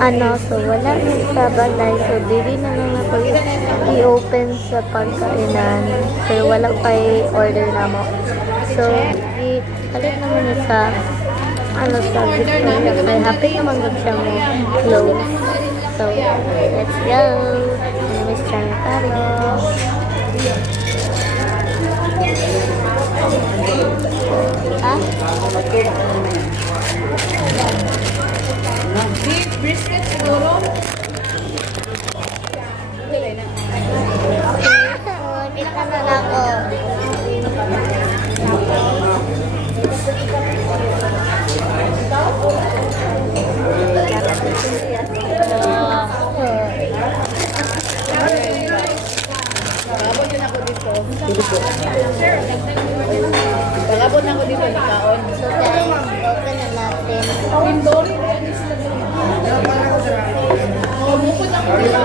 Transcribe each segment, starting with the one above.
So wala na sa balay. So, dili na lang ako i-open sa pagkainan. Pero wala pa order na mo. So, i-palit naman na sa sa Victoria. May happy naman siya mo close. So, let's go. My name is Chana Tario. Beef brisket siguro. Kita na lang ako. Pagabot din ako dito. Pagabot na ako dito ni Kaon. So guys, open na natin. Indoor. Mumukod ako dito.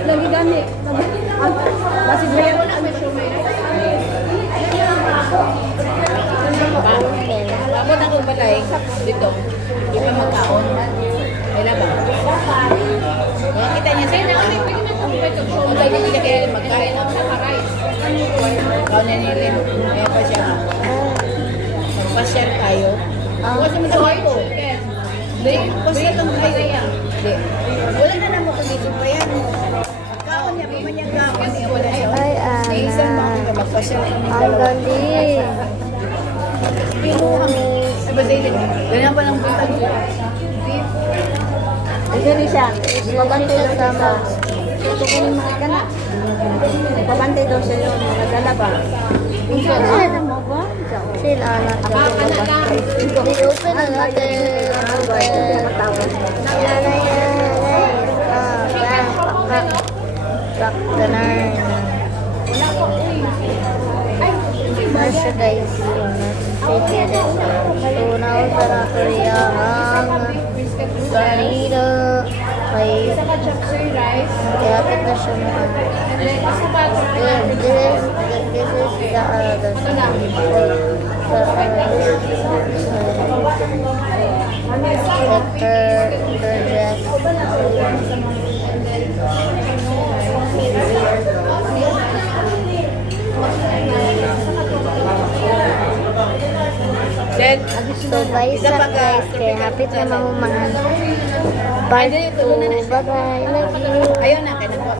Lagi gani. Kasi kaya mo na may shumay. Pagabot ako balay dito. Di pa magkaon. Kailan ba? Kita niya sa'yo na ako. Kung tayo nila kayo magkain ako sa rice. Kau na nilin. Kaya pa siya. Pasyal tayo. Huwag naman sa ito. Hindi. Pasyal lang tayo. Hindi. Wala na naman kung dito pa yan. Kaon niya. Pumanyang kaon. Wala siya. Ay, May isang mga kami. Magpasyal kami. ang galing. Ay ba sa'yo? Ganyan pa lang bitag siya. Ganyan siya. Mabantay lang sa mga. Tukunin mo ka na. Pabantay daw siya yun. Nagdala ba? Sila mo ba? Sila na. I-open na natin. Back the nine. Masya guys. So now sa Korea ang ganito. May kapit na siya mga. This is the dress. So guys, kaya hapit na mahumahan. Part 2. Bye-bye. Love you. Ayun na.